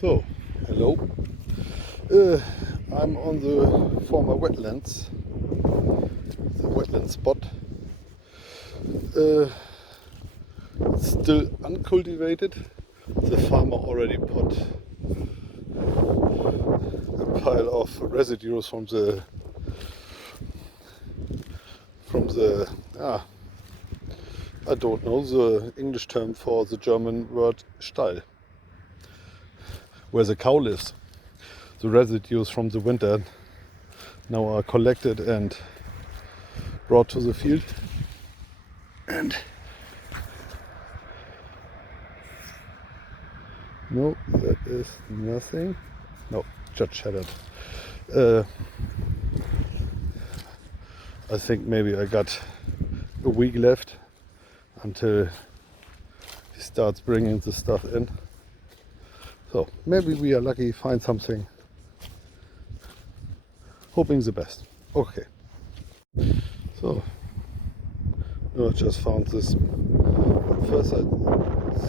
So, hello. I'm on the former wetlands, the wetland spot. It's still uncultivated. The farmer already put a pile of residues from the I don't know the English term for the German word Stall, where the cow lives. The residues from the winter now are collected and brought to the field. And no, that is nothing. No, just shattered. I think maybe I got a week left until he starts bringing the stuff in. So maybe we are lucky, find something. Hoping the best. Okay. So I just found this. At first I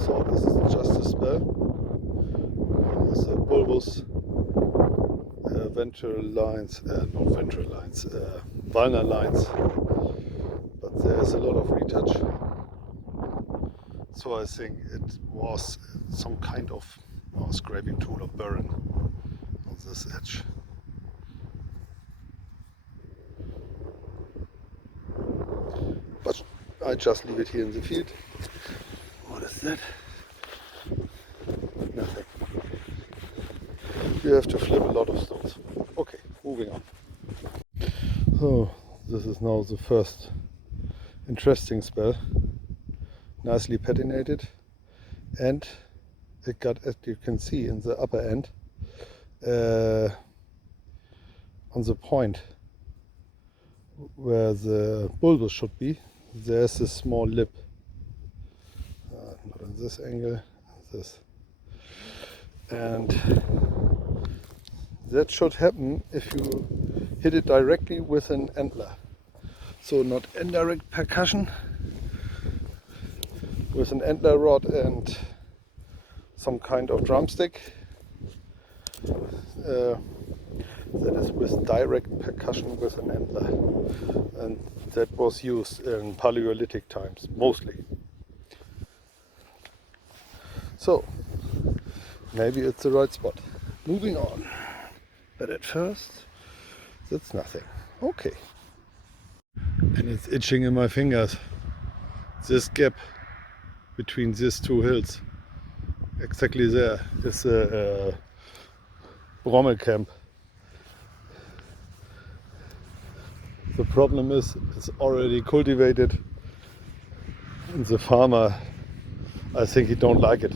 thought this is just a spell. It's a bulbous ventral lines, not ventral lines, ulnar lines. But there's a lot of retouch. So I think it was some kind of scraping tool or burring on this edge. But I just leave it here in the field. What is that? Nothing. You have to flip a lot of stones. Okay, moving on. So this is now the first interesting spell. Nicely patinated, and it got, as you can see in the upper end, on the point where the bulbous should be, there's a small lip. Not in this angle, this. And that should happen if you hit it directly with an antler. So not indirect percussion, with an antler rod and some kind of drumstick. That is with direct percussion with an antler, and that was used in Paleolithic times mostly. So maybe it's the right spot. Moving on, but at first that's nothing. Okay, and it's itching in my fingers. This gap between these two hills, exactly there, is a Brommel camp. The problem is it's already cultivated, and the farmer, I think he don't like it.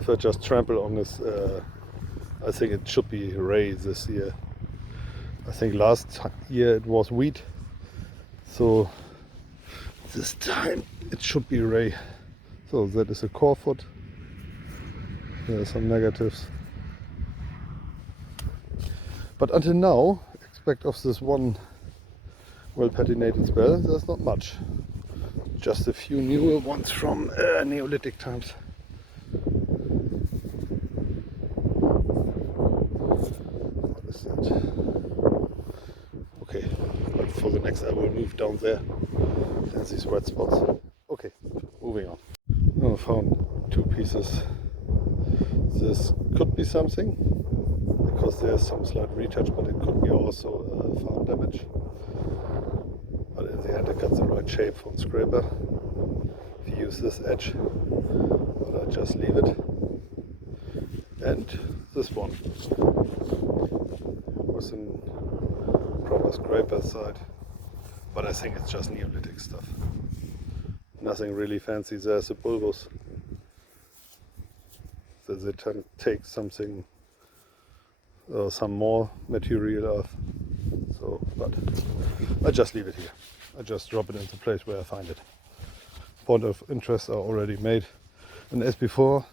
If I just trample on this, I think it should be ray this year. I think last year it was wheat, so this time it should be ray. So that is a core foot. There are some negatives. But until now, expect of this one well patinated spell, there's not much. Just a few newer ones from Neolithic times. What is that? Okay, but for the next I will move down there. There's these red spots. Okay, moving on. Now I found two pieces. This could be something, because there's some slight retouch, but it could be also farm damage. But in the end I got the right shape from scraper. If you use this edge, but I just leave it. And this one was a proper scraper side, but I think it's just Neolithic stuff. Nothing really fancy. There's a bulbous that they take something, some more material off. So, but I just leave it here. I just drop it into place where I find it. Point of interest are already made, and as before,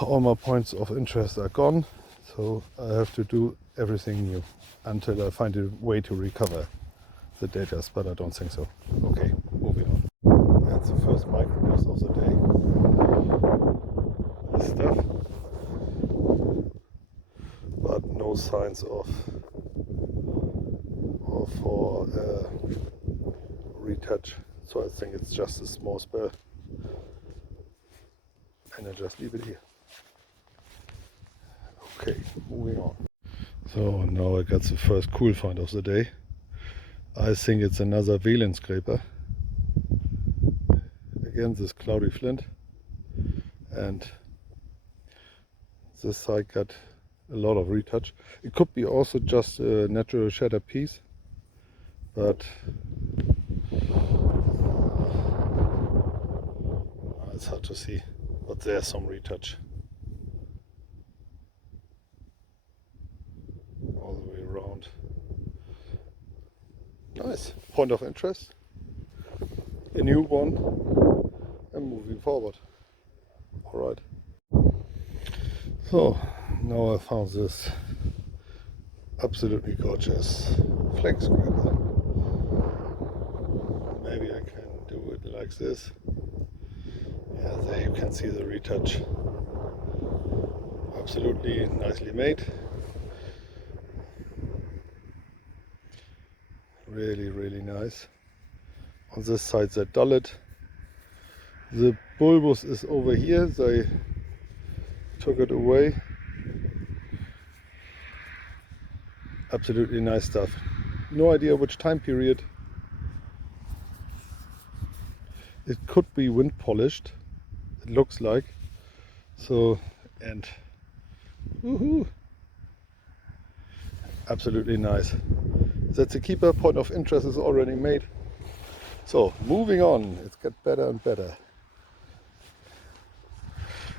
all my points of interest are gone. So I have to do everything new until I find a way to recover the data, but I don't think so. Okay. That's the first microdust of the day. Nice stuff. But no signs of retouch. So I think it's just a small spell. And I just leave it here. Okay, moving on. So now I got the first cool find of the day. I think it's another wetland scraper. Again, this cloudy flint. And this side got a lot of retouch. It could be also just a natural shatter piece, but it's hard to see. But there's some retouch all the way around. Nice. Point of interest. A new one. And moving forward. Alright. So now I found this absolutely gorgeous flag scraper. Maybe I can do it like this. Yeah, there you can see the retouch. Absolutely nicely made. Really, really nice. On this side they dull it. The bulbous is over here. They took it away. Absolutely nice stuff. No idea which time period. It could be wind polished. It looks like. So, and woohoo! Absolutely nice. That's a keeper. Point of interest is already made. So moving on, it's got better and better.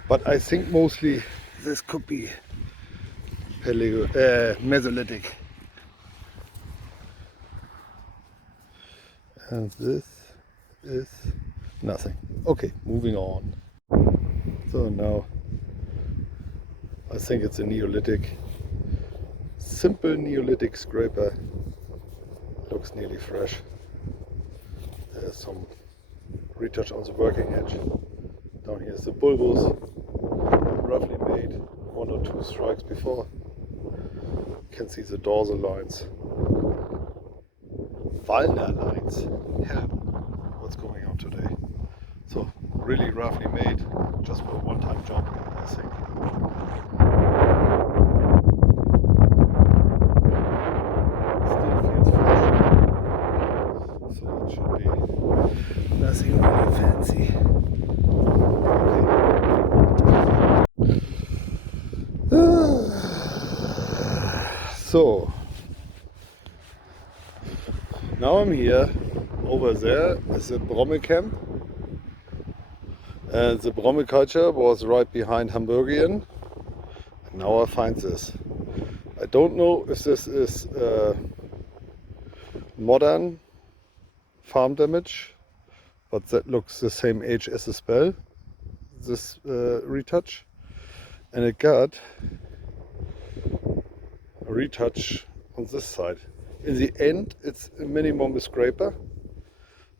But I think mostly this could be Mesolithic. And this is nothing. Okay, moving on. So now I think it's a Neolithic. Simple Neolithic scraper. Looks nearly fresh. There's some retouch on the working edge. Down here is the bulbous, roughly made 1 or 2 strikes before. You can see the dorsal lines. Walner lines. Hell, what's going on today? So really roughly made, just for a one-time job, I think. Still feels fresh. So it should be nothing really fancy. So now I'm here. Over there is the Bromme camp, and the Bromme culture was right behind Hamburgian. And now I find this. I don't know if this is modern farm damage, but that looks the same age as the spell, this retouch. And it got a retouch on this side. In the end, it's a minimum a scraper,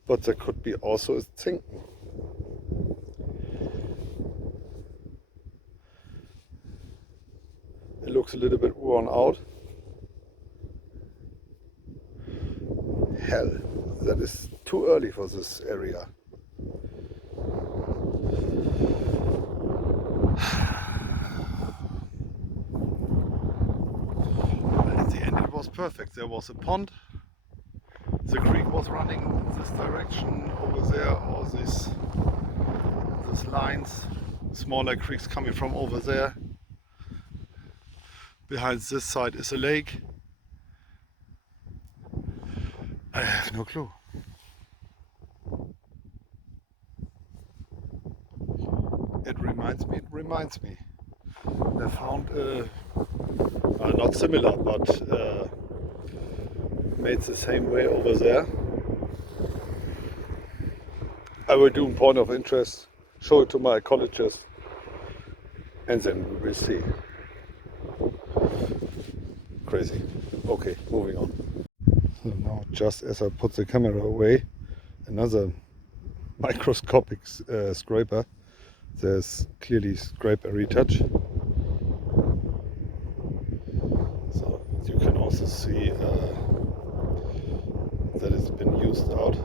but there could be also a Zinken. It looks a little bit worn out. Hell, that is too early for this area. At the end it was perfect. There was a pond. The creek was running in this direction. Over there, all these lines, smaller creeks coming from over there. Behind this side is a lake. I have no clue. It reminds me. I found not similar, but made the same way over there. I will do a point of interest, show it to my ecologist, and then we will see. Crazy. Okay, moving on. So now, just as I put the camera away, another microscopic scraper. There's clearly scraper retouch. So you can also see that it's been used out.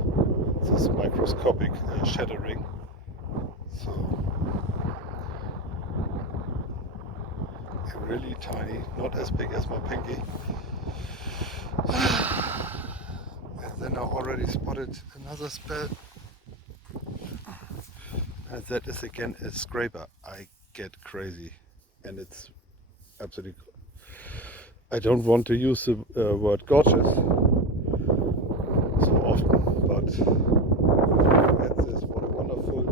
This microscopic shattering. So really tiny, not as big as my pinky. And then I already spotted another spell. And that is again a scraper. I get crazy, and it's absolutely. I don't want to use the word gorgeous so often, but at this, what a wonderful.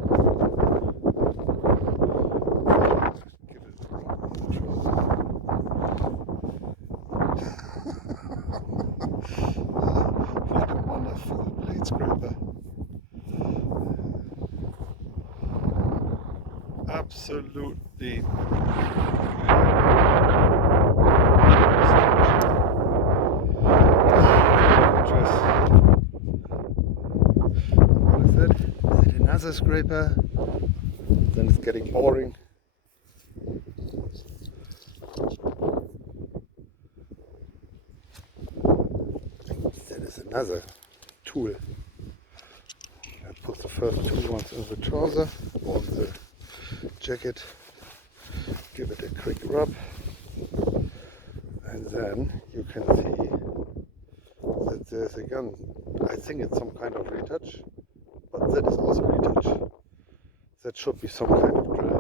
Give it a intro. What a wonderful blade scraper. Absolutely. What is it? Is it another scraper? Then it's getting boring. That is another tool. I put the first two ones in the trouser or in the jacket, give it a quick rub, and then you can see that there's again, I think it's some kind of retouch, but that is also retouch. That should be some kind of dry.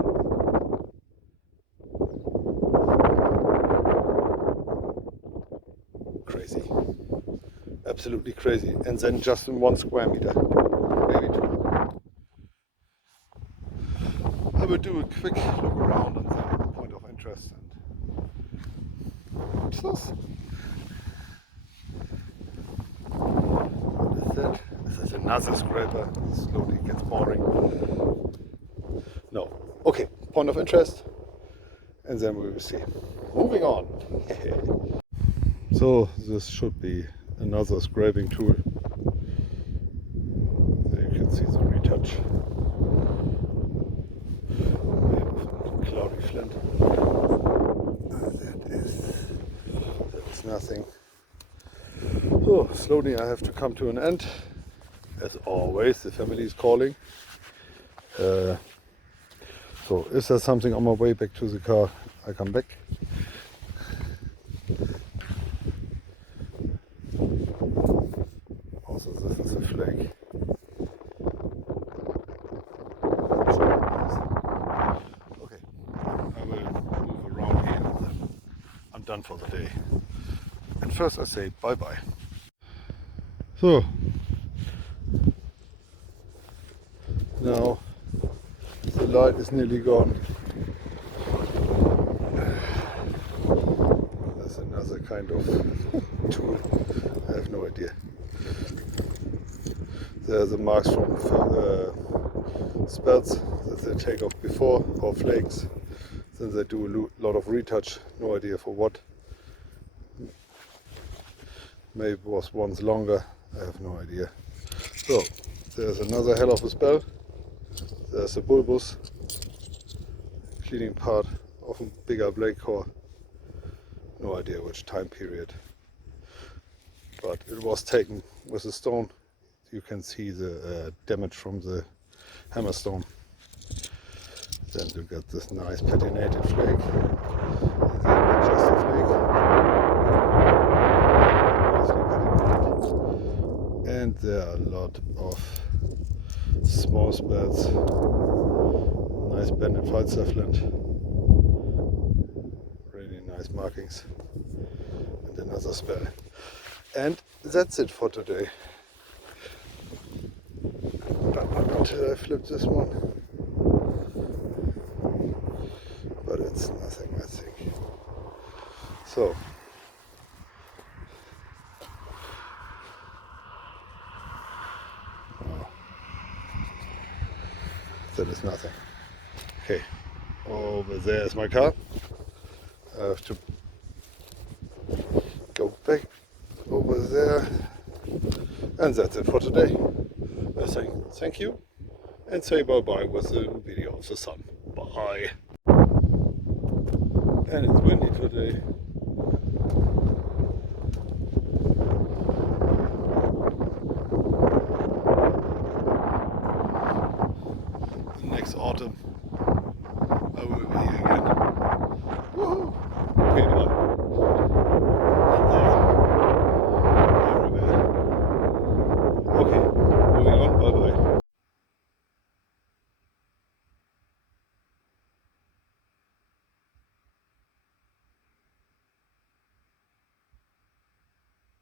Crazy, absolutely crazy. And then just in 1 square meter, maybe 2. I will do a quick look around and then point of interest. And what's this? What is that? This is another scraper. Slowly gets boring. No. Okay, point of interest. And then we will see. Moving on. So this should be another scraping tool. There you can see the retouch. Cloudy Flint. That is nothing. Oh, slowly I have to come to an end. As always, the family is calling. So is there something on my way back to the car? I come back. Also, this is a flake. Done for the day. And first I say bye bye. So now the light is nearly gone. That's another kind of tool. I have no idea. There are the marks from spells that they take off before, or flakes. Then they do a lot of retouch, no idea for what. Maybe it was once longer, I have no idea. So, there's another hell of a spell. There's a bulbous cleaning part of a bigger blade core. No idea which time period. But it was taken with a stone. You can see the damage from the hammer stone. Then you get this nice patinated flake, and then just a flake, nicely patinated. And there are a lot of small spells, nice bended Flint, really nice markings, and another spell. And that's it for today. Until I flip this one. But it's nothing, I think. So, that is nothing. Okay, over there is my car. I have to go back over there, and that's it for today. I say thank you and say bye-bye with a video of the sun. Bye. And it's windy today. Next autumn